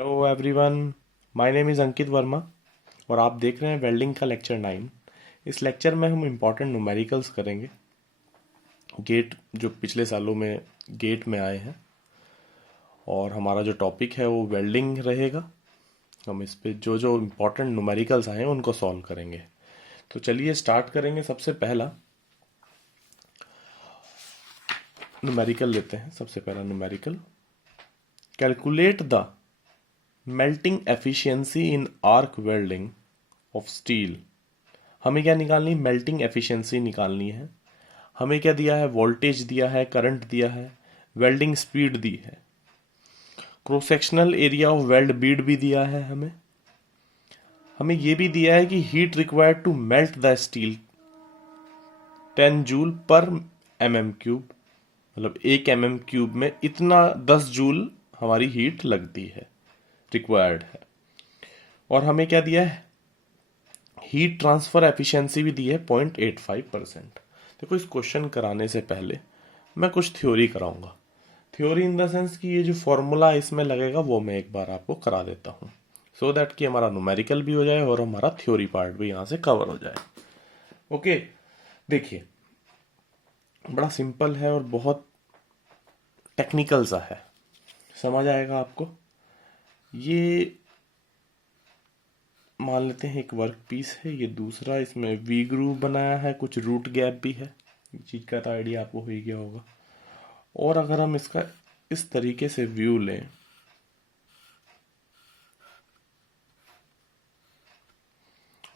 Hello everyone, my name is Ankit Verma और आप देख रहे हैं वेल्डिंग का लेक्चर 9। इस लेक्चर में हम इम्पॉर्टेंट न्यूमेरिकल्स करेंगे। गेट जो पिछले सालों में गेट में आए हैं और हमारा जो टॉपिक है वो वेल्डिंग रहेगा। हम इस पे जो जो इम्पोर्टेंट न्यूमेरिकल्स आए हैं उनको सॉल्व करेंगे। तो चलिए स्टार्ट करेंगे। सबसे पहला न्यूमेरिकल लेते हैं। सबसे पहला numerical, calculate the melting efficiency in arc welding of steel. हमें क्या निकालनी, मेल्टिंग एफिशिएंसी निकालनी है। हमें क्या दिया है, वोल्टेज दिया है, करंट दिया है, वेल्डिंग स्पीड दी है, cross sectional area of weld Beed भी दिया है। हमें हमें यह भी दिया है कि heat required to melt the steel 10 joule पर mm³ मतलब 1 mm³ में इतना 10 जूल हमारी हीट लगती है, रिक्वायर्ड है। और हमें क्या दिया है, हीट ट्रांसफर एफिशिएंसी भी दी है 0.85%। देखो, इस क्वेश्चन कराने से पहले मैं कुछ थ्योरी कराऊंगा। थ्योरी इन द सेंस कि ये जो फॉर्मूला इसमें लगेगा वो मैं एक बार आपको करा देता हूँ, सो दैट कि हमारा न्यूमेरिकल भी हो जाए और हमारा थ्योरी पार्ट भी यहाँ से कवर हो जाए। ओके, देखिए, बड़ा सिंपल है और बहुत टेक्निकल सा है, समझ आएगा आपको। ये मान लेते हैं एक वर्क पीस है, ये दूसरा, इसमें वी ग्रूव बनाया है, कुछ रूट गैप भी है। इस चीज का तो आइडिया आपको हो ही गया होगा। और अगर हम इसका इस तरीके से व्यू लें,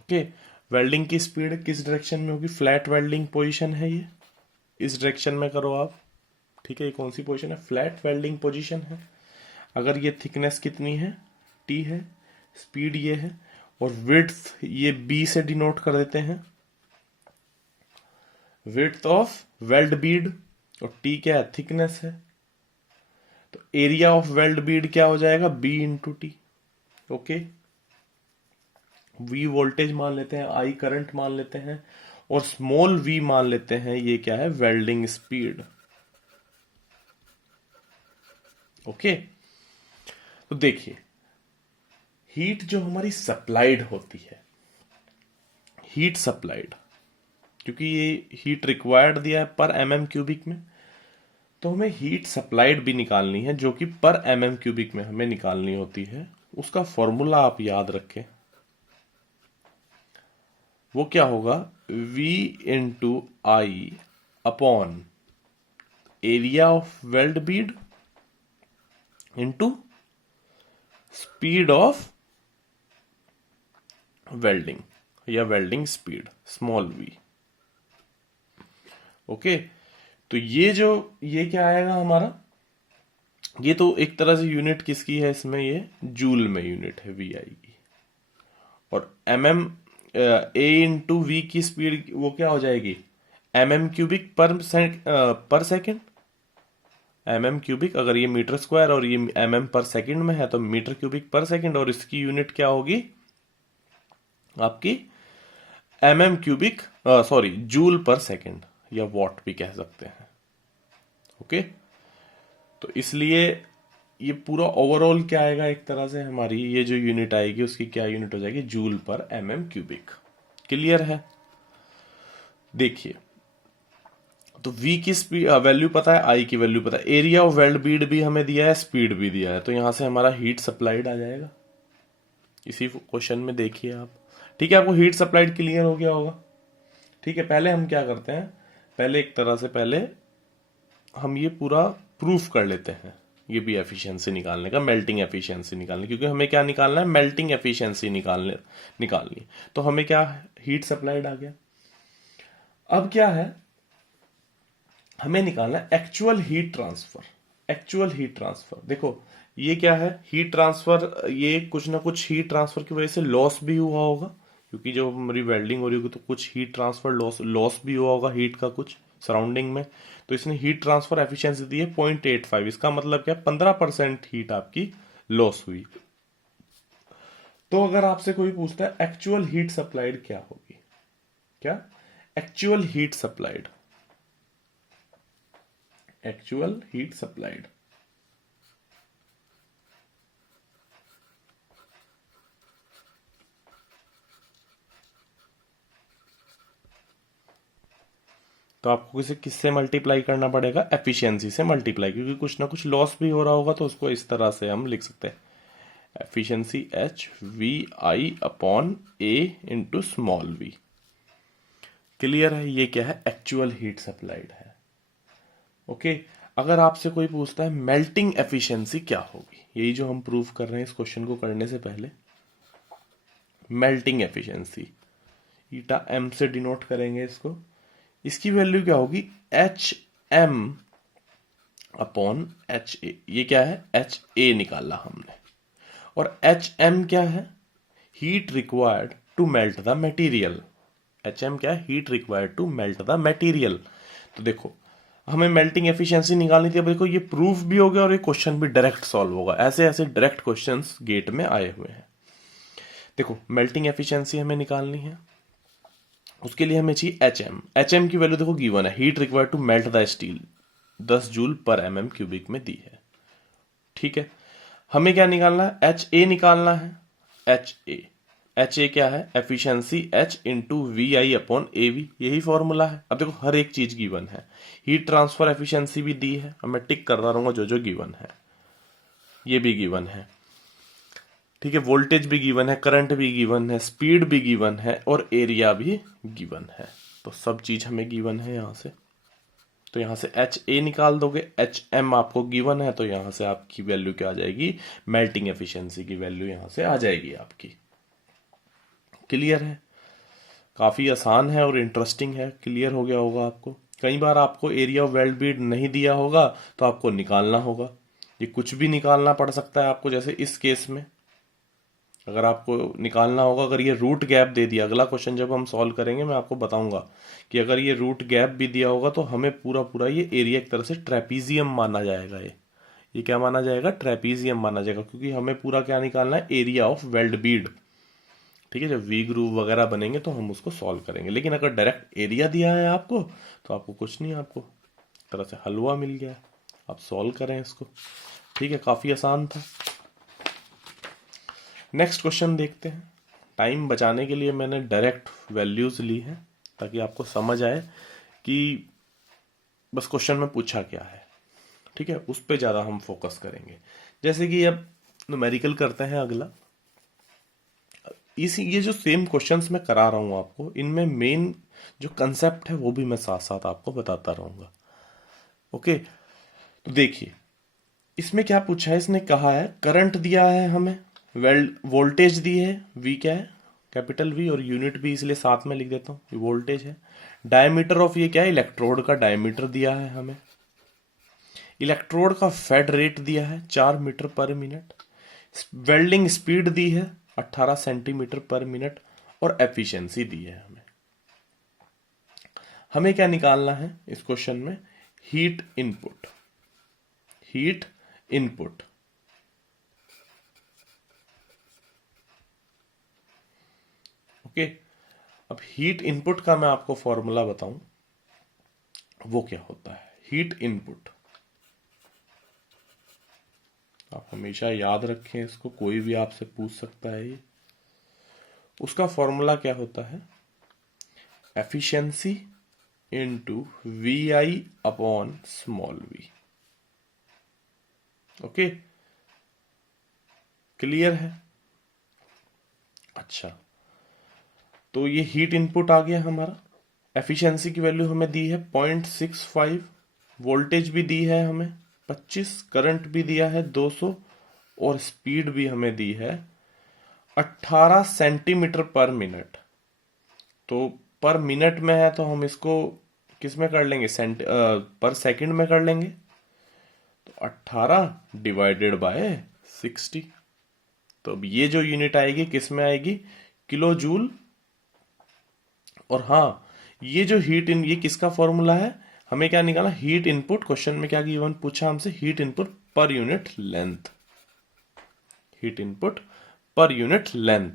ओके, वेल्डिंग की स्पीड किस डायरेक्शन में होगी, फ्लैट वेल्डिंग पोजीशन है ये, इस डायरेक्शन में करो आप। ठीक है, ये कौन सी पोजीशन है, फ्लैट वेल्डिंग पोजीशन है। अगर ये थिकनेस कितनी है, टी है, स्पीड ये है, और विड्थ ये बी से डिनोट कर देते हैं, विड्थ ऑफ वेल्ड बीड, और टी क्या है, थिकनेस है। तो एरिया ऑफ वेल्ड बीड क्या हो जाएगा, B into T. Okay, V voltage मान लेते हैं, आई करंट मान लेते हैं, और स्मॉल वी मान लेते हैं, ये क्या है, वेल्डिंग स्पीड। ओके, तो देखिए, हीट जो हमारी सप्लाइड होती है, हीट सप्लाइड, क्योंकि ये हीट रिक्वायर्ड दिया है पर mm³ में, तो हमें हीट सप्लाइड भी निकालनी है, जो कि पर mm³ में हमें निकालनी होती है। उसका फॉर्मूला आप याद रखें, वो क्या होगा, V into I upon area of weld bead into speed of welding या welding speed, small v। Okay, तो ये क्या आएगा हमारा, ये तो एक तरह से यूनिट किसकी है इसमें, ये जूल में यूनिट है वी आई की। और ए इंटू वी की स्पीड वो क्या हो जाएगी, mm³ पर सेकेंड। mm³, अगर ये मीटर स्क्वायर और ये पर सेकेंड में है तो मीटर³ पर सेकेंड, और इसकी यूनिट क्या होगी आपकी, सॉरी, जूल पर सेकेंड, या वॉट भी कह सकते हैं। ओके, तो इसलिए ये पूरा ओवरऑल क्या आएगा, एक तरह से हमारी ये जो यूनिट आएगी उसकी क्या यूनिट हो जाएगी, जूल पर mm³। क्लियर है। देखिए, तो v की स्पीड वैल्यू पता है, i की वैल्यू पता है, एरिया ऑफ वेल्ड बीड भी हमें दिया है, स्पीड भी दिया है, तो यहां से हमारा हीट सप्लाइड आ जाएगा इसी क्वेश्चन में। देखिए आप, ठीक है, आपको हीट सप्लाइड क्लियर हो गया होगा। ठीक है, पहले हम क्या करते हैं, पहले एक तरह से पहले हम ये पूरा प्रूफ कर लेते हैं, ये भी एफिशिएंसी निकालने का, मेल्टिंग एफिशिएंसी निकालने, क्योंकि हमें क्या निकालना है, मेल्टिंग एफिशिएंसी निकालनी। तो हमें क्या, हीट सप्लाइड आ गया। अब क्या है, हमें निकालना है actual heat transfer. Actual heat transfer, देखो ये क्या है, हीट ट्रांसफर, ये कुछ ना कुछ हीट ट्रांसफर की वजह से लॉस भी हुआ होगा, क्योंकि जब हमारी वेल्डिंग हो रही होगी तो कुछ हीट ट्रांसफर लॉस भी हुआ होगा, हीट का कुछ सराउंडिंग में। तो इसने हीट ट्रांसफर एफिशिएंसी दी है 0.85। इसका मतलब क्या, 15% हीट आपकी लॉस हुई। तो अगर आपसे कोई पूछता है एक्चुअल हीट सप्लाइड क्या होगी, क्या, actual heat supplied, actual heat supplied, तो आपको इसे किससे मल्टीप्लाई करना पड़ेगा, एफिशिएंसी से मल्टीप्लाई, क्योंकि कुछ ना कुछ लॉस भी हो रहा होगा, तो उसको इस तरह से हम लिख सकते हैं efficiency H V I upon A into small V. Clear है, ये क्या है, एक्चुअल हीट सप्लाइड है। ओके, अगर आपसे कोई पूछता है मेल्टिंग एफिशिएंसी क्या होगी, यही जो हम प्रूव कर रहे हैं इस क्वेश्चन को करने से पहले, मेल्टिंग एफिशिएंसी ईटा एम से डिनोट करेंगे इसको, इसकी वैल्यू क्या होगी, H M upon H A. ये क्या है, एच ए निकाला हमने, और एच एम क्या है, heat required to melt the material. H M क्या है, heat required to melt the material. तो देखो हमें मेल्टिंग एफिशिएंसी निकालनी थी। अब देखो ये प्रूफ भी हो गया और ये क्वेश्चन भी डायरेक्ट सॉल्व होगा। ऐसे ऐसे डायरेक्ट क्वेश्चंस गेट में आए हुए हैं। देखो मेल्टिंग एफिशिएंसी हमें निकालनी है, उसके लिए हमें चाहिए एच एम। एच एम की वैल्यू देखो गिवन है, heat required to melt the steel 10 joule पर एम एम क्यूबिक में दी है। ठीक है, हमें क्या निकालना है, एच ए निकालना है। एच ए, एच ए क्या है, efficiency H into V I upon A V, यही फॉर्मूला है। अब देखो हर एक चीज गिवन है, हीट ट्रांसफर एफिशिएंसी भी दी है, अब मैं टिक करता रहूंगा जो जो गिवन है, ये भी गिवन है। ठीक है, वोल्टेज भी गिवन है, करंट भी गिवन है, स्पीड भी गिवन है और एरिया भी गिवन है। तो सब चीज हमें गिवन है यहां से। तो यहां से एच ए निकाल दोगे, एच एम आपको गिवन है, तो यहां से आपकी वैल्यू क्या आ जाएगी, मेल्टिंग एफिशिएंसी की वैल्यू यहां से आ जाएगी आपकी। क्लियर है, काफी आसान है और इंटरेस्टिंग है। क्लियर हो गया होगा आपको। कई बार आपको एरिया ऑफ वेल्ड बीड नहीं दिया होगा तो आपको निकालना होगा, ये कुछ भी निकालना पड़ सकता है आपको। जैसे इस केस में अगर आपको निकालना होगा, अगर ये रूट गैप दे दिया, अगला क्वेश्चन जब हम सॉल्व करेंगे मैं आपको बताऊंगा कि अगर ये रूट गैप भी दिया होगा तो हमें पूरा पूरा ये एरिया एक तरह से ट्रेपीजियम माना जाएगा। ये क्या माना जाएगा, ट्रेपीजियम माना जाएगा, क्योंकि हमें पूरा क्या निकालना है, एरिया ऑफ वेल्ड बीड। ठीक है, जब वी ग्रूव वगैरह बनेंगे तो हम उसको सॉल्व करेंगे। लेकिन अगर डायरेक्ट एरिया दिया है आपको तो आपको कुछ नहीं, आपको एक तरह से हलवा मिल गया, आप सॉल्व करें इसको। ठीक है, काफी आसान था। नेक्स्ट क्वेश्चन देखते हैं। टाइम बचाने के लिए मैंने डायरेक्ट वैल्यूज ली हैं ताकि आपको समझ आए कि बस क्वेश्चन में पूछा क्या है। ठीक है, उस पर ज्यादा हम फोकस करेंगे। जैसे कि अब न्यूमेरिकल करते हैं अगला। ये जो सेम क्वेश्चंस मैं करा रहा हूं आपको, इनमें मेन जो कंसेप्ट है वो भी मैं साथ साथ आपको बताता रहूंगा। ओके, तो देखिए इसमें क्या पूछा है, इसने कहा है करंट दिया है हमें, वोल्टेज दी है, वी क्या है, कैपिटल वी, और यूनिट भी इसलिए साथ में लिख देता हूं, ये वोल्टेज है। डायमीटर ऑफ ये क्या है, इलेक्ट्रोड का डायमीटर दिया है हमें। इलेक्ट्रोड का फेड रेट दिया है 4 मीटर पर मिनट। वेल्डिंग स्पीड दी है 18 सेंटीमीटर पर मिनट और एफिशिएंसी दी है हमें। हमें क्या निकालना है इस क्वेश्चन में, heat input. Heat input, okay. अब हीट इनपुट का मैं आपको फॉर्मूला बताऊं, वो क्या होता है। हीट इनपुट आप हमेशा याद रखें इसको, कोई भी आपसे पूछ सकता है ये। उसका फॉर्मूला क्या होता है, efficiency into V I upon small V. Okay, clear है। अच्छा, तो ये हीट इनपुट आ गया हमारा। एफिशिएंसी की वैल्यू हमें दी है 0.65, वोल्टेज भी दी है हमें 25, करंट भी दिया है 200 और स्पीड भी हमें दी है 18 सेंटीमीटर पर मिनट। तो पर मिनट में है तो हम इसको किस में कर लेंगे, पर सेकंड में कर लेंगे। तो 18 डिवाइडेड बाय 60। तो अब ये जो यूनिट आएगी किस में आएगी, किलो जूल। और हाँ, ये जो ये किसका फॉर्मूला है, हमें क्या निकाला, हीट इनपुट। क्वेश्चन में क्या गिवन पूछा हमसे, heat input per unit length. Heat input per unit length.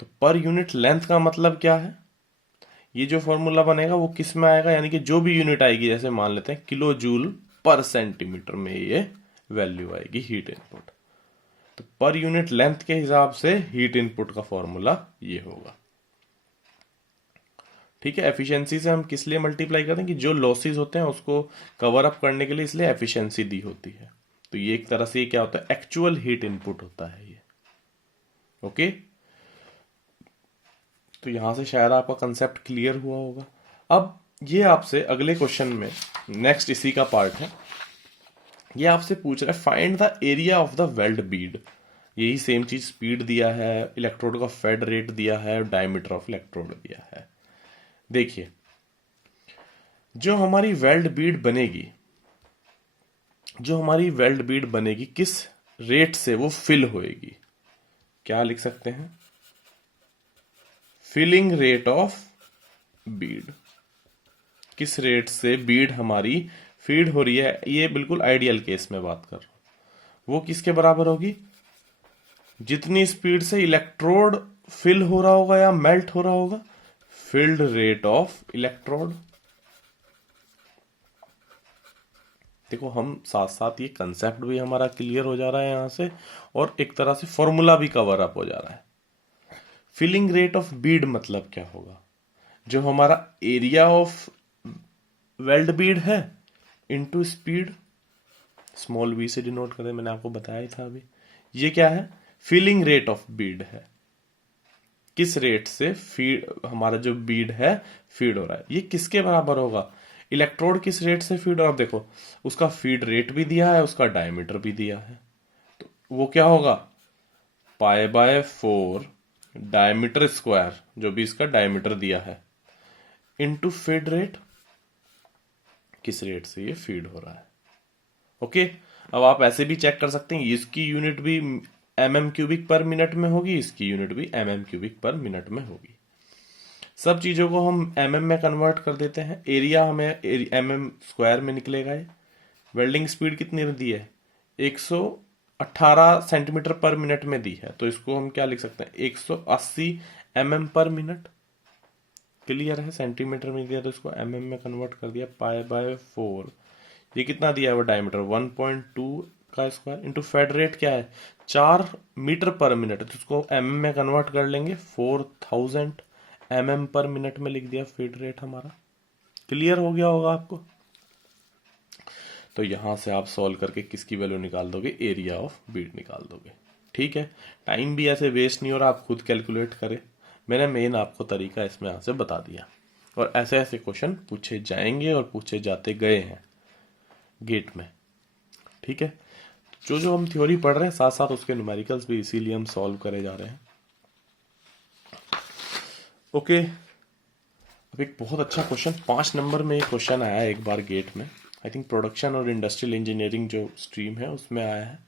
तो पर यूनिट लेंथ का मतलब क्या है, ये जो फॉर्मूला बनेगा वो किस में आएगा, यानी कि जो भी यूनिट आएगी, जैसे मान लेते हैं किलो जूल पर सेंटीमीटर में ये वैल्यू आएगी हीट इनपुट। तो पर यूनिट लेंथ के हिसाब से हीट इनपुट का फॉर्मूला ये होगा। ठीक है, एफिशिएंसी से हम किस लिए मल्टीप्लाई करते हैं कि जो लॉसेस होते हैं उसको कवर अप करने के लिए, इसलिए एफिशिएंसी दी होती है। तो ये एक तरह से ये क्या होता है, एक्चुअल हीट इनपुट होता है ये। ओके, तो यहां से शायद आपका कंसेप्ट क्लियर हुआ होगा। अब ये आपसे अगले क्वेश्चन में, नेक्स्ट इसी का पार्ट है, ये आपसे पूछ रहा है find the area of the weld Beed. यही सेम चीज, स्पीड दिया है, इलेक्ट्रोड का फेड रेट दिया है, डायमीटर ऑफ इलेक्ट्रोड दिया है। देखिए, जो हमारी वेल्ड बीड बनेगी, किस रेट से वो फिल होएगी, क्या लिख सकते हैं, फिलिंग रेट ऑफ बीड। किस रेट से बीड हमारी फीड हो रही है, ये बिल्कुल आइडियल केस में बात कर रहा हूं, वो किसके बराबर होगी, जितनी स्पीड से इलेक्ट्रोड फिल हो रहा होगा या मेल्ट हो रहा होगा, फिल्ड रेट ऑफ इलेक्ट्रोड। देखो, हम साथ साथ ये कंसेप्ट भी हमारा क्लियर हो जा रहा है यहां से, और एक तरह से फॉर्मूला भी कवर अप हो जा रहा है। फिलिंग रेट ऑफ बीड मतलब क्या होगा, जो हमारा एरिया ऑफ वेल्ड बीड है इनटू स्पीड, स्मॉल वी से डिनोट करें, मैंने आपको बताया ही था अभी। ये क्या है, फिलिंग रेट ऑफ बीड है, किस रेट से फीड हमारा जो बीड है फीड हो रहा है, ये किसके बराबर होगा, इलेक्ट्रोड किस रेट से फीड हो रहा है। अब देखो, उसका फीड रेट भी दिया है, उसका डायमीटर भी दिया है, तो वो क्या होगा, π/4 डायमीटर स्क्वायर, जो भी इसका डायमीटर दिया है, इनटू फीड रेट, किस रेट से ये फीड हो रहा है। ओके, अब आप ऐसे भी चेक कर सकते हैं, इसकी यूनिट भी mm³ पर मिनट में होगी, इसकी यूनिट भी mm³ पर मिनट में होगी। सब चीजों को हम mm में कन्वर्ट कर देते हैं, एरिया हमें mm² में निकलेगा। ये वेल्डिंग स्पीड कितनी दी है, 118 सेंटीमीटर पर मिनट में दी है, तो इसको हम क्या लिख सकते हैं, 180 mm पर मिनट। क्लियर है, सेंटीमीटर में दिया तो इसको mm में कन्वर्ट कर दिया, π/4। ये कितना दिया है वो डायमीटर, 1.2 का स्क्वायर, इंटू फेड रेट क्या है, 4 मीटर पर मिनट, तो इसको mm में कन्वर्ट कर लेंगे, 4000 mm पर मिनट में लिख दिया फीड रेट हमारा। क्लियर हो गया होगा आपको। तो यहां से आप सॉल्व करके किसकी वैल्यू निकाल दोगे, एरिया ऑफ बीड निकाल दोगे। ठीक है, टाइम भी ऐसे वेस्ट नहीं हो रहा, आप खुद कैलकुलेट करें, मैंने मेन आपको तरीका इसमें यहां से बता दिया। और ऐसे ऐसे क्वेश्चन पूछे जाएंगे और पूछे जाते गए हैं गेट में। ठीक है, जो जो हम थ्योरी पढ़ रहे हैं साथ साथ उसके न्यूमेरिकल्स भी इसीलिए हम सॉल्व करे जा रहे हैं। ओके, अब एक बहुत अच्छा क्वेश्चन 5 नंबर में एक क्वेश्चन आया है एक बार गेट में, आई थिंक प्रोडक्शन और इंडस्ट्रियल इंजीनियरिंग जो स्ट्रीम है उसमें आया है,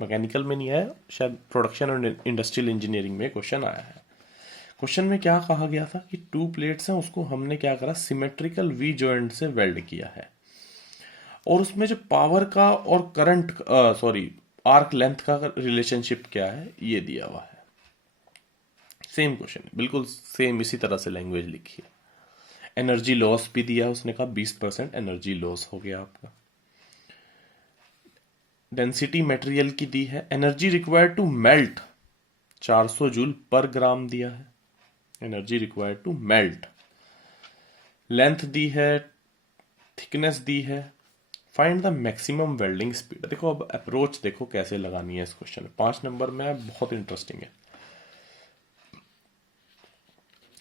मैकेनिकल में नहीं आया, शायद प्रोडक्शन और इंडस्ट्रियल इंजीनियरिंग में क्वेश्चन आया है। क्वेश्चन में क्या कहा गया था कि 2 प्लेट्स हैं, उसको हमने क्या करा, सिमेट्रिकल वी जॉइंट से वेल्ड किया है, और उसमें जो पावर का और करंट आर्क लेंथ का रिलेशनशिप क्या है ये दिया हुआ है। सेम क्वेश्चन, बिल्कुल सेम इसी तरह से लैंग्वेज लिखी है। एनर्जी लॉस भी दिया, उसने कहा 20% एनर्जी लॉस हो गया आपका। डेंसिटी मटेरियल की दी है, energy required to melt 400 joule per gram दिया है, energy required to melt. Length दी है, थिकनेस दी है, find the maximum welding speed. देखो अब अप्रोच देखो कैसे लगानी है इस क्वेश्चन में, 5 नंबर में है, बहुत इंटरेस्टिंग है।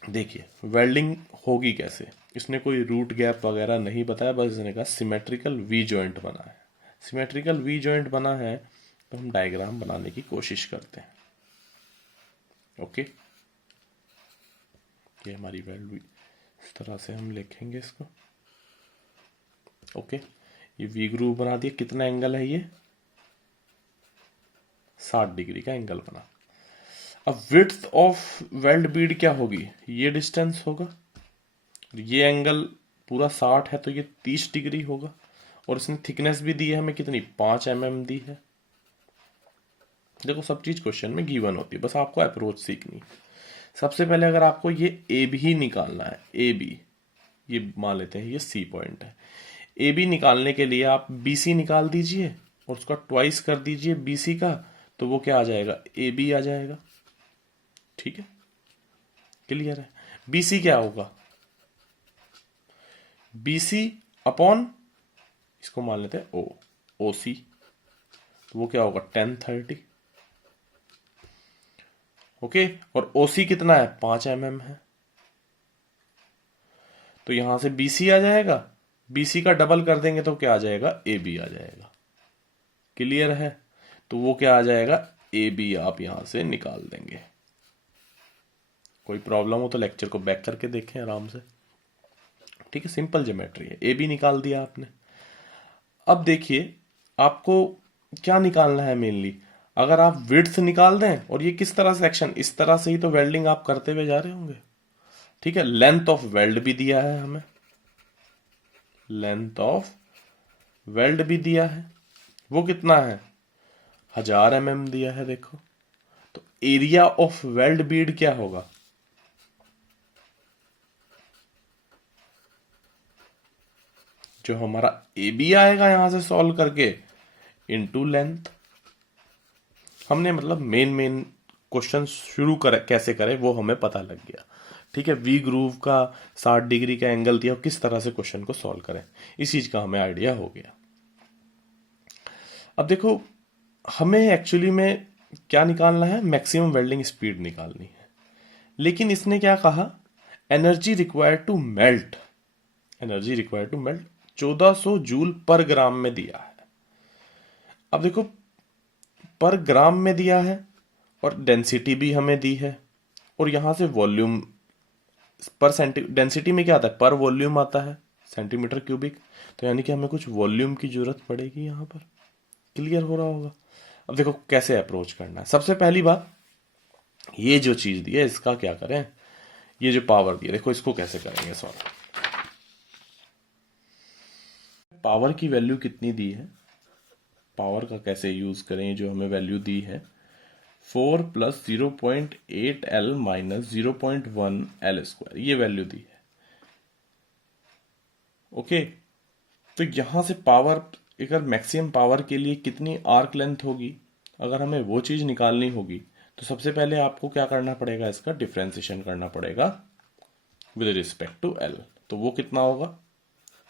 देखिए वेल्डिंग होगी कैसे, इसने कोई रूट गैप वगैरह नहीं बताया, बस इसने कहा सिमेट्रिकल वी जॉइंट बना है। सिमेट्रिकल वी जॉइंट बना है तो हम डायग्राम बनाने की कोशिश करते हैं। ओके, ये हमारी वेल्ड, इस तरह से हम लिखेंगे इसको। ओके, ये वी ग्रूव बना दिया, कितना एंगल है ये, 60 डिग्री का एंगल बना। अब विड्थ ऑफ वेल्ड बीड क्या होगी, ये डिस्टेंस होगा, ये एंगल पूरा 60 है तो ये 30 डिग्री होगा, और इसने थिकनेस भी दी है हमें कितनी, 5 mm दी है। देखो सब चीज क्वेश्चन में गिवन होती है, बस आपको अप्रोच सीखनी है। सबसे पहले अगर आपको ये ए बी निकालना है, ए बी, ये मान लेते हैं ये सी पॉइंट है, ए बी निकालने के लिए आप बी सी निकाल दीजिए और उसका ट्वाइस कर दीजिए बी सी का, तो वो क्या आ जाएगा, ए बी आ जाएगा। ठीक है, क्लियर है। बी सी क्या होगा, BC अपॉन, इसको मान लेते हैं OC, तो वो क्या होगा 1030। ओके, और OC कितना है 5 mm है, तो यहां से BC आ जाएगा, BC का डबल कर देंगे तो क्या आ जाएगा AB आ जाएगा। क्लियर है, तो वो क्या आ जाएगा AB आप यहां से निकाल देंगे। कोई प्रॉब्लम हो तो लेक्चर को बैक करके देखें आराम से, ठीक है, सिंपल ज्योमेट्री है। AB निकाल दिया आपने। अब देखिए आपको क्या निकालना है मेनली, अगर आप विड्थ निकाल दें, और ये किस तरह सेक्शन, इस तरह से ही तो वेल्डिंग आप करते हुए जा रहे होंगे, ठीक है। लेंथ ऑफ वेल्ड भी दिया है हमें, लेंथ ऑफ वेल्ड भी दिया है, वो कितना है 1000 mm दिया है देखो। तो एरिया ऑफ वेल्ड बीड क्या होगा, जो हमारा AB आएगा यहां से सॉल्व करके इनटू लेंथ। हमने मतलब मेन क्वेश्चन शुरू कर कैसे करें वो हमें पता लग गया, ठीक है। वी ग्रूव का 60 डिग्री का एंगल दिया, और किस तरह से क्वेश्चन को सॉल्व करें इस चीज का हमें आइडिया हो गया। अब देखो हमें एक्चुअली में क्या निकालना है, मैक्सिमम वेल्डिंग स्पीड निकालनी है, लेकिन इसने क्या कहा, energy required to melt, energy required to melt 1400 joule per gram में दिया है। अब देखो पर ग्राम में दिया है, और डेंसिटी भी हमें दी है, और यहां से वॉल्यूम पर डेंसिटी में क्या आता है पर वॉल्यूम आता है सेंटीमीटर क्यूबिक, तो यानी कि हमें कुछ वॉल्यूम की जरूरत पड़ेगी यहां पर। क्लियर हो रहा होगा। अब देखो कैसे अप्रोच करना है। सबसे पहली बात, ये जो चीज दी है इसका क्या करें, ये जो पावर दी है देखो इसको कैसे करेंगे सॉल्व। पावर की वैल्यू कितनी दी है, पावर का कैसे यूज करें, जो हमें वैल्यू दी है 4 + 0.8 L - 0.1 L², ये वैल्यू दी है। ओके, तो यहां से पावर, अगर मैक्सिमम पावर के लिए कितनी आर्क लेंथ होगी, अगर हमें वो चीज निकालनी होगी, तो सबसे पहले आपको क्या करना पड़ेगा, इसका डिफरेंशिएशन करना पड़ेगा विद रिस्पेक्ट टू L। तो वो कितना होगा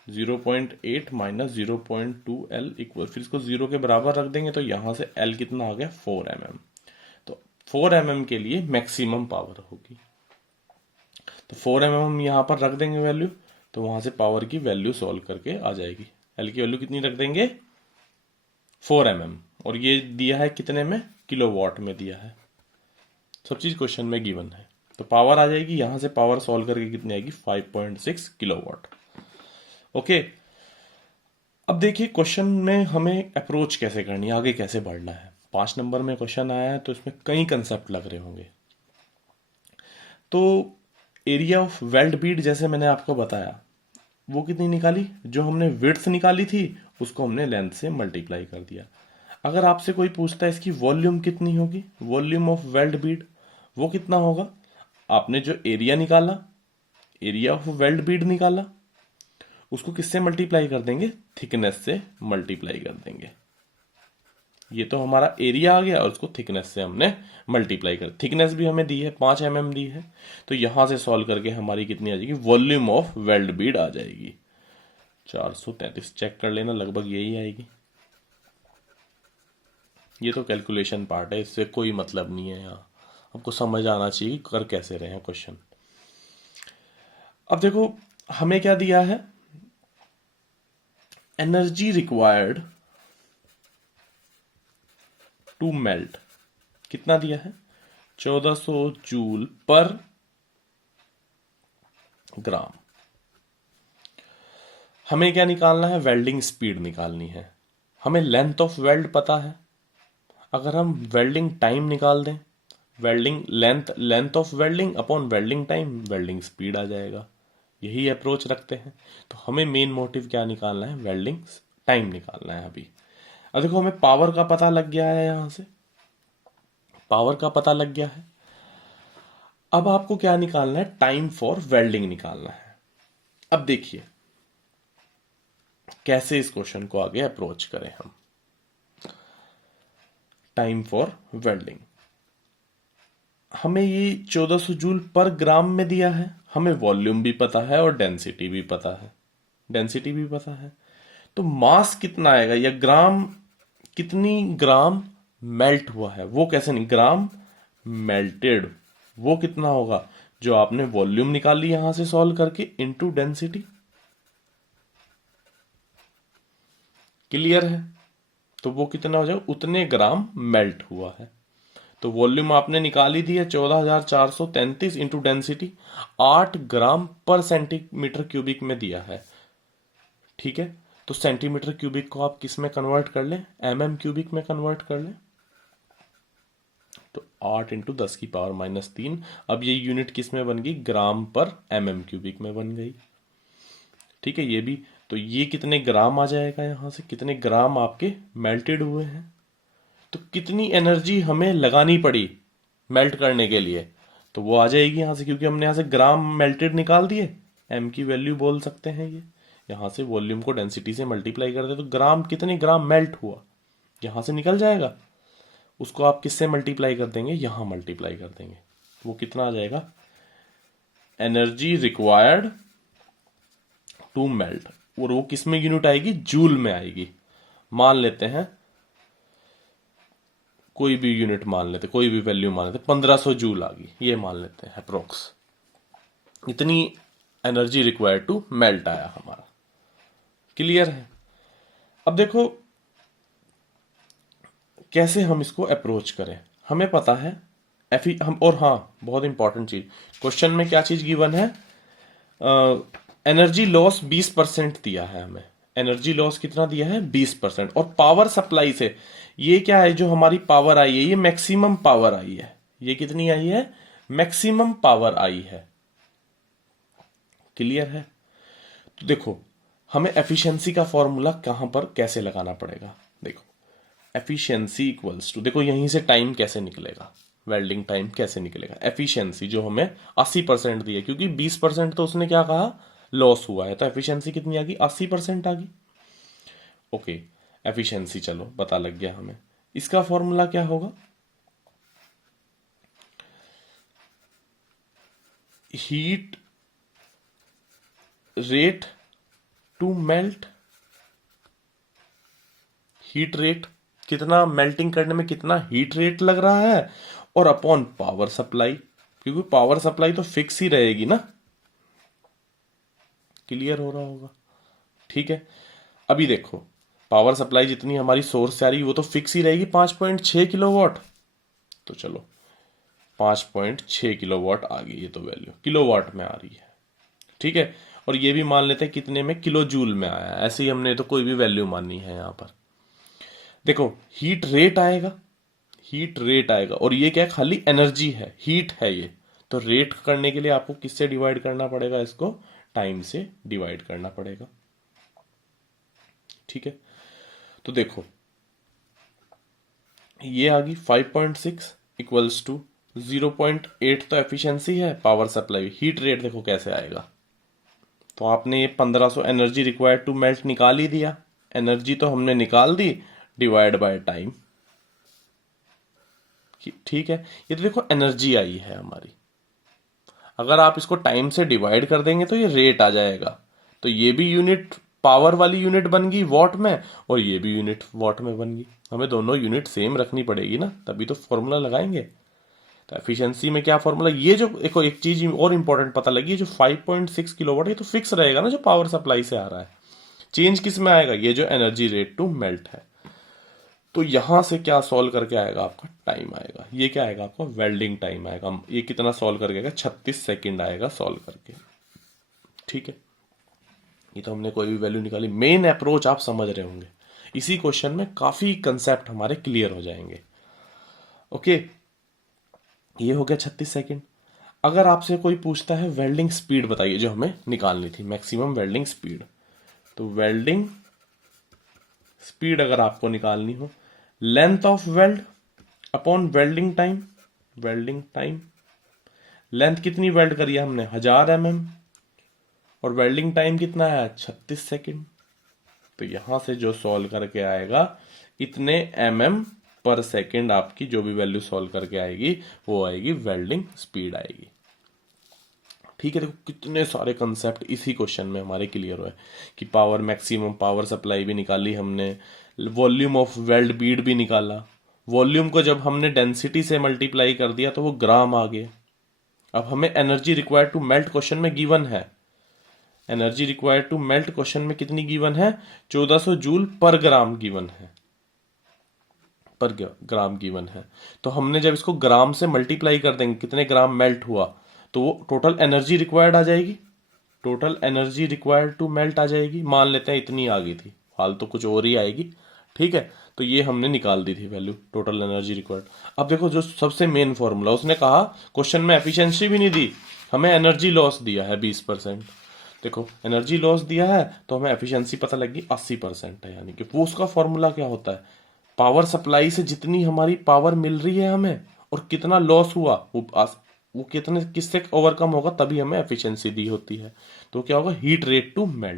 0.8 - 0.2 L इक्वल, फिर इसको 0 के बराबर रख देंगे, तो यहां से L कितना आ गया 4 mm। तो 4 mm के लिए मैक्सिमम पावर होगी, तो 4 mm हम यहां पर रख देंगे वैल्यू, तो वहां से पावर की वैल्यू सॉल्व करके आ जाएगी। L की वैल्यू कितनी रख देंगे 4 mm, और ये दिया है कितने में, किलोवाट में दिया है, सब चीज क्वेश्चन में गिवन है। तो पावर आ जाएगी, यहां से पावर सॉल्व करके कितनी आएगी 5.6 किलोवाट। ओके, अब देखिए क्वेश्चन में हमें अप्रोच कैसे करनी है, आगे कैसे बढ़ना है। 5 नंबर में क्वेश्चन आया है, तो इसमें कई कंसेप्ट लग रहे होंगे। तो एरिया ऑफ वेल्ड बीड जैसे मैंने आपको बताया, वो कितनी निकाली, जो हमने विड्थ निकाली थी उसको हमने लेंथ से मल्टीप्लाई कर दिया। अगर आपसे कोई पूछता है इसकी वॉल्यूम कितनी होगी, वॉल्यूम ऑफ वेल्ड बीड, वो कितना होगा, आपने जो एरिया निकाला, एरिया ऑफ वेल्ड बीड निकाला, उसको किससे मल्टीप्लाई कर देंगे, थिकनेस से मल्टीप्लाई कर देंगे। ये तो हमारा एरिया आ गया, और उसको थिकनेस से हमने मल्टीप्लाई कर, थिकनेस भी हमें दी है 5 mm दी है, तो यहां से सॉल्व करके हमारी कितनी आ जाएगी, वॉल्यूम ऑफ वेल्ड बीड आ जाएगी 433। चेक कर लेना, लगभग यही आएगी। ये तो कैलकुलेशन पार्ट है, इससे कोई मतलब नहीं है, यहाँ आपको समझ आना चाहिए कर कैसे रहे हैं क्वेश्चन। अब देखो हमें क्या दिया है, एनर्जी रिक्वायर्ड टू मेल्ट, कितना दिया है 1400 जूल पर ग्राम। हमें क्या निकालना है, वेल्डिंग स्पीड निकालनी है। हमें लेंथ ऑफ वेल्ड पता है, अगर हम वेल्डिंग टाइम निकाल दें, welding length, length of welding upon welding time, welding speed आ जाएगा। यही अप्रोच रखते हैं। तो हमें मेन मोटिव क्या निकालना है, वेल्डिंग टाइम निकालना है अभी। अब देखो हमें पावर का पता लग गया है, यहां से पावर का पता लग गया है। अब आपको क्या निकालना है, टाइम फॉर वेल्डिंग निकालना है। अब देखिए कैसे इस क्वेश्चन को आगे अप्रोच करें हम। टाइम फॉर वेल्डिंग, हमें ये 1400 जूल पर ग्राम में दिया है, हमें वॉल्यूम भी पता है और डेंसिटी भी पता है। डेंसिटी भी पता है। तो मास कितना आएगा या ग्राम, कितनी ग्राम मेल्ट हुआ है, वो कैसे नहीं, ग्राम मेल्टेड, वो कितना होगा जो आपने वॉल्यूम निकाली यहां से सॉल्व करके इनटू डेंसिटी। क्लियर है? तो वो कितना हो जाएगा, उतने ग्राम मेल्ट हुआ है। तो वॉल्यूम आपने निकाली दी है 14,433 इंटू डेंसिटी 8 ग्राम पर सेंटीमीटर क्यूबिक में दिया है। ठीक है, तो सेंटीमीटर क्यूबिक को आप किस में कन्वर्ट कर लें, एमएम क्यूबिक में कन्वर्ट कर लें। तो 8 इंटू 10⁻³ अब ये यूनिट किस में बन गई, ग्राम पर एमएम क्यूबिक में बन गई। ठीक है, ये भी, तो ये कितने ग्राम आ जाएगा, यहां से कितने ग्राम आपके मेल्टेड हुए हैं। तो कितनी एनर्जी हमें लगानी पड़ी मेल्ट करने के लिए, तो वो आ जाएगी यहां से, क्योंकि हमने यहां से ग्राम मेल्टेड निकाल दिए, एम की वैल्यू बोल सकते हैं ये। यहां से वॉल्यूम को डेंसिटी से मल्टीप्लाई कर दे तो ग्राम, कितने ग्राम मेल्ट हुआ यहां से निकल जाएगा। उसको आप किससे मल्टीप्लाई कर देंगे, यहां मल्टीप्लाई कर देंगे, वो कितना आ जाएगा, एनर्जी रिक्वायर्ड टू मेल्ट, और वो किस में यूनिट आएगी, जूल में आएगी। मान लेते हैं कोई भी यूनिट मान लेते, कोई भी वैल्यू मान लेते, 1500 जूल आ गई, ये मान लेते हैं अप्रोक्स, इतनी एनर्जी रिक्वायर्ड टू मेल्ट आया हमारा। क्लियर है? अब देखो कैसे हम इसको अप्रोच करें। हमें पता है हम, और हाँ बहुत इंपॉर्टेंट चीज, क्वेश्चन में क्या चीज गिवन है, एनर्जी लॉस 20% दिया है हमें, एनर्जी लॉस कितना दिया है, 20%, और पावर सप्लाई से ये क्या है, जो हमारी पावर आई है ये मैक्सिमम पावर आई है, ये कितनी आई है, मैक्सिमम पावर आई है। क्लियर है? तो देखो हमें एफिशिएंसी का फॉर्मूला कहां पर कैसे लगाना पड़ेगा, देखो एफिशिएंसी इक्वल्स टू, देखो यहीं से टाइम कैसे निकलेगा, वेल्डिंग टाइम कैसे निकलेगा, एफिशिएंसी जो हमें 80% दी है, क्योंकि 20% तो उसने क्या कहा लॉस हुआ है, तो एफिशिएंसी कितनी आ गई, 80% आ गई। ओके, एफिशिएंसी चलो पता लग गया हमें, इसका फॉर्मूला क्या होगा, heat rate to melt, heat rate कितना मेल्टिंग करने में कितना हीट रेट लग रहा है, और अपॉन पावर सप्लाई, क्योंकि पावर सप्लाई तो फिक्स ही रहेगी ना। क्लियर हो रहा होगा? ठीक है, अभी देखो पावर सप्लाई जितनी हमारी सोर्स से आ रही वो तो फिक्स ही रहेगी, 5.6 किलोवाट। तो चलो 5.6 किलोवाट आ गई, ये तो वैल्यू किलोवाट में आ रही है। ठीक है, और ये भी मान लेते हैं कितने में, किलो जूल में आया है, ऐसे ही हमने तो कोई भी वैल्यू माननी है यहां पर। देखो हीट रेट आएगा, हीट रेट आएगा, और ये क्या है, खाली एनर्जी है, हीट है ये, तो रेट करने के लिए आपको किससे डिवाइड करना पड़ेगा, इसको टाइम से डिवाइड करना पड़ेगा। ठीक है, तो देखो ये आ गई 5.6 इक्वल्स टू 0.8, तो एफिशिएंसी है, पावर सप्लाई, हीट रेट देखो कैसे आएगा, तो आपने ये 1500 एनर्जी रिक्वायर्ड टू मेल्ट निकाल ही दिया, एनर्जी तो हमने निकाल दी, डिवाइड बाय टाइम। ठीक है, ये तो देखो एनर्जी आई है हमारी, अगर आप इसको टाइम से डिवाइड कर देंगे तो ये रेट आ जाएगा, तो ये भी यूनिट पावर वाली यूनिट बन गई वॉट में, और ये भी यूनिट वॉट में बन गई। हमें दोनों यूनिट सेम रखनी पड़ेगी ना, तभी तो फॉर्मूला लगाएंगे। तो एफिशिएंसी में क्या फॉर्मूला, ये जो देखो एक चीज और इंपॉर्टेंट पता लगी, जो 5.6 किलोवाट ये तो फिक्स रहेगा ना, जो पावर सप्लाई से आ रहा है, चेंज किस में आएगा, ये जो एनर्जी रेट टू मेल्ट है। तो यहां से क्या सॉल्व करके आएगा, आपका टाइम आएगा, ये क्या आएगा आपका वेल्डिंग टाइम आएगा, ये कितना सॉल्व करके आएगा, 36 सेकंड आएगा सॉल्व करके। ठीक है, ये तो हमने कोई भी वैल्यू निकाली, मेन अप्रोच आप समझ रहे होंगे, इसी क्वेश्चन में काफी कंसेप्ट हमारे क्लियर हो जाएंगे। ओके, ये हो गया 36 सेकंड। अगर आपसे कोई पूछता है वेल्डिंग स्पीड बताइए जो हमें निकालनी थी, मैक्सिमम वेल्डिंग स्पीड, तो वेल्डिंग स्पीड अगर आपको निकालनी हो, length of weld upon welding time, welding time, length कितनी वेल्ड करी है हमने 1000 mm, और वेल्डिंग टाइम कितना है 36 सेकंड। तो यहां से जो सॉल्व करके आएगा इतने mm पर सेकंड, आपकी जो भी वैल्यू सॉल्व करके आएगी वो आएगी वेल्डिंग स्पीड आएगी। ठीक है, देखो कितने सारे कंसेप्ट इसी क्वेश्चन में हमारे क्लियर हुए कि पावर मैक्सिमम पावर सप्लाई भी निकाली हमने, वॉल्यूम ऑफ वेल्ड बीड भी निकाला। वॉल्यूम को जब हमने डेंसिटी से मल्टीप्लाई कर दिया तो वो ग्राम आ गया। अब हमें energy required to melt question में गिवन है, energy required to melt question में कितनी गिवन है, 1400 जूल पर ग्राम गिवन है, पर ग्राम गिवन है। तो हमने जब इसको ग्राम से मल्टीप्लाई कर देंगे कितने ग्राम मेल्ट हुआ, तो वो टोटल एनर्जी रिक्वायर्ड आ जाएगी, total energy required to melt आ जाएगी। मान लेते हैं इतनी आ गई थी, हाल तो कुछ और ही आएगी, ठीक है। तो ये हमने निकाल दी थी वैल्यू, टोटल एनर्जी रिक्वायर्ड। अब देखो जो सबसे मेन फॉर्मूला, उसने कहा क्वेश्चन में एफिशिएंसी भी नहीं दी, हमें एनर्जी लॉस दिया है 20%। देखो एनर्जी लॉस दिया है तो हमें एफिशिएंसी पता लगी 80% है, यानी कि वो उसका फॉर्मूला क्या होता है, पावर सप्लाई से जितनी हमारी पावर मिल रही है हमें और कितना लॉस हुआ वो कितने किससे ओवरकम होगा, तभी हमें एफिशिएंसी दी होती है। तो क्या होगा, हीट रेट टू मेल्ट।